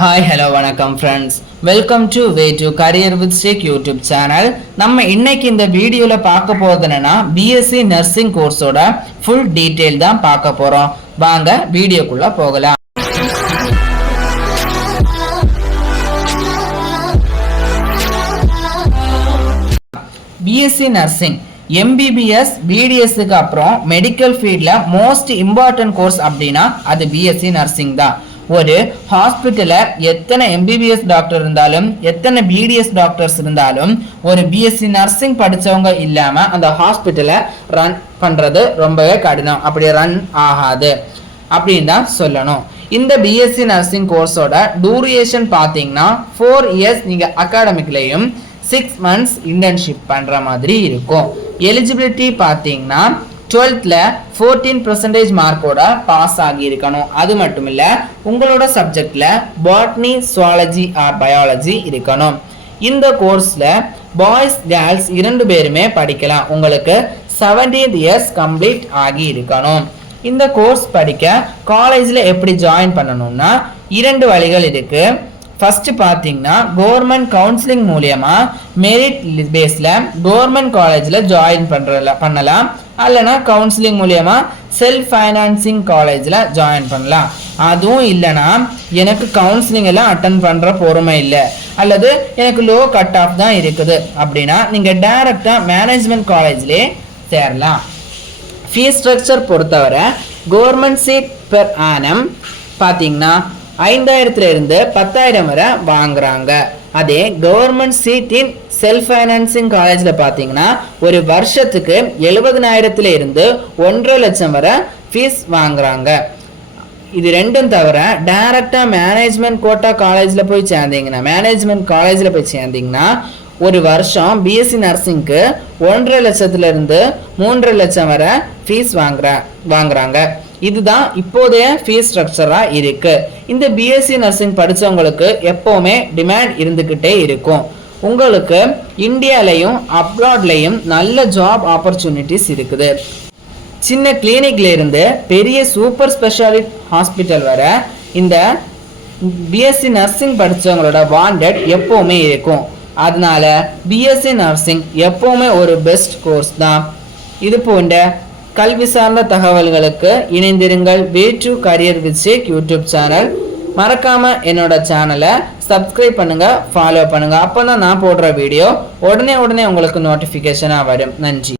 Hi hello வணக்கம் friends, welcome to way to career with stack YouTube channel. நம்ம இன்னைக்கு இந்த வீடியோவில் பார்க்க போகிறது என்னன்னா பிஎஸ்சி நர்சிங் கோர்ஸோட ஃபுல் டீட்டெயில் தான் பார்க்க போகிறோம். வாங்க வீடியோக்குள்ளே போகலாம். பிஎஸ்சி நர்சிங் எம்பிபிஎஸ் பிடிஎஸ்க்கு அப்புறம் மெடிக்கல் ஃபீல்டில் மோஸ்ட் இம்பார்ட்டன்ட் கோர்ஸ் அப்படின்னா அது பிஎஸ்சி நர்சிங் தான். ஒரு ஹாஸ்பிட்டலில் எத்தனை எம்பிபிஎஸ் டாக்டர் இருந்தாலும் எத்தனை பிடிஎஸ் டாக்டர்ஸ் இருந்தாலும் ஒரு பிஎஸ்சி நர்சிங் படித்தவங்க இல்லாமல் அந்த ஹாஸ்பிட்டலை ரன் பண்ணுறது ரொம்பவே கடினம், அப்படி ரன் ஆகாது அப்படின்னு தான் சொல்லணும். இந்த பிஎஸ்சி நர்சிங் கோர்ஸோட டூரேஷன் பார்த்தீங்கன்னா 4 இயர்ஸ் நீங்கள் அகாடமிக்லேயும் 6 months இன்டர்ன்ஷிப் பண்ணுற மாதிரி இருக்கும். எலிஜிபிலிட்டி பார்த்தீங்கன்னா 12th 14% மார்க்கோட பாஸ் ஆகி இருக்கணும். அது மட்டும் இல்லை, உங்களோட சப்ஜெக்டில் பாட்னி, சுவாலஜி ஆர் பயாலஜி இருக்கணும். இந்த கோர்ஸில் பாய்ஸ் கேர்ள்ஸ் 2 பேருமே படிக்கலாம். உங்களுக்கு 17 இயர்ஸ் கம்ப்ளீட் ஆகி இருக்கணும். இந்த கோர்ஸ் படிக்க காலேஜில் எப்படி ஜாயின் பண்ணணும்னா 2 வழிகள் இருக்குது. ஃபஸ்ட்டு பார்த்தீங்கன்னா கவர்மெண்ட் கவுன்சிலிங் மூலயமா மெரிட் பேஸில் கவர்மெண்ட் காலேஜில் ஜாயின் பண்ணலாம். அல்லனா கவுன்சிலிங் மூலயமா செல்ஃப் ஃபைனான்சிங் காலேஜில் ஜாயின் பண்ணலாம். அதுவும் இல்லைனா எனக்கு கவுன்சிலிங் எல்லாம் அட்டன் பண்ணுற பொறுமை இல்லை அல்லது எனக்கு லோ கட் ஆஃப் தான் இருக்குது அப்படின்னா நீங்கள் டைரெக்டாக மேனேஜ்மெண்ட் காலேஜ்லேயே சேரலாம். ஃபீஸ் ஸ்ட்ரக்சர் பொறுத்தவரை கவர்மெண்ட் சீட் பெர் ஆனம் பார்த்தீங்கன்னா 5000 10,000 வரை வாங்குறாங்க. அதே government seat in self financing காலேஜில் பார்த்தீங்கன்னா ஒரு வருஷத்துக்கு 70,000 1.5 லட்சம் வரை ஃபீஸ் வாங்குறாங்க. இது ரெண்டும் தவிர டைரக்டாக மேனேஜ்மெண்ட் கோட்டா காலேஜில் போய் சேர்ந்தீங்கன்னா ஒரு வருஷம் பிஎஸ்சி நர்சிங்க்கு 1.5 லட்சத்திலிருந்து 3.5 லட்சம் வரை ஃபீஸ் வாங்குறாங்க. இதுதான் இப்போதைய ஃபீஸ் ஸ்ட்ரக்சராக இருக்கு. இந்த பிஎஸ்சி நர்சிங் படித்தவங்களுக்கு எப்போவுமே டிமாண்ட் இருந்துக்கிட்டே இருக்கும். உங்களுக்கு இந்தியாலையும் அப்ராட்லையும் நல்ல ஜாப் ஆப்பர்ச்சுனிட்டிஸ் இருக்குது. சின்ன கிளினிக்ல இருந்து பெரிய சூப்பர் ஸ்பெஷாலிட்டி ஹாஸ்பிட்டல் வர இந்த பிஎஸ்சி நர்சிங் படித்தவங்களோட வாண்டட் எப்போவுமே இருக்கும். அதனால பிஎஸ்சி நர்சிங் எப்போவுமே ஒரு பெஸ்ட் கோர்ஸ் தான். இது போன்ற கல்வி சார்ந்த தகவல்களுக்கு இணைந்திருங்கள் way to career with stack YouTube channel. மறக்காம என்னோட சேனலை சப்ஸ்கிரைப் பண்ணுங்க, ஃபாலோ பண்ணுங்க. அப்போ தான் நான் போடுற வீடியோ உடனே உங்களுக்கு நோட்டிஃபிகேஷனாக வரும். நன்றி.